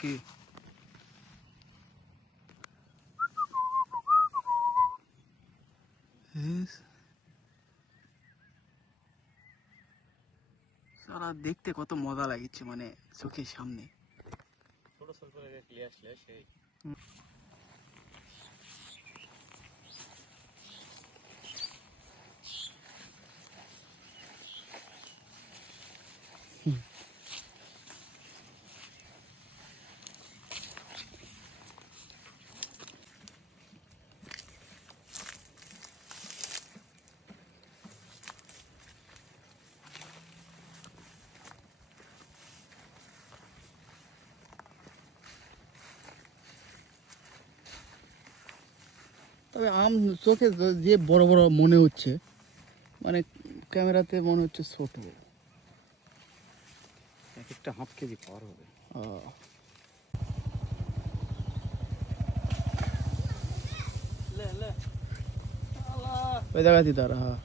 কি সারা দেখতে কত মজা লাগছে, মানে চোখের সামনে। ছোট ছোট করে ক্লিয়ার আসলে সেই তবে আম চোখে যে বড় বড় মনে হচ্ছে, মানে ক্যামেরাতে মনে হচ্ছে ছোট। এক একটা 5 কেজি পার হবে। ওই জায়গাতে তারা, হ্যাঁ।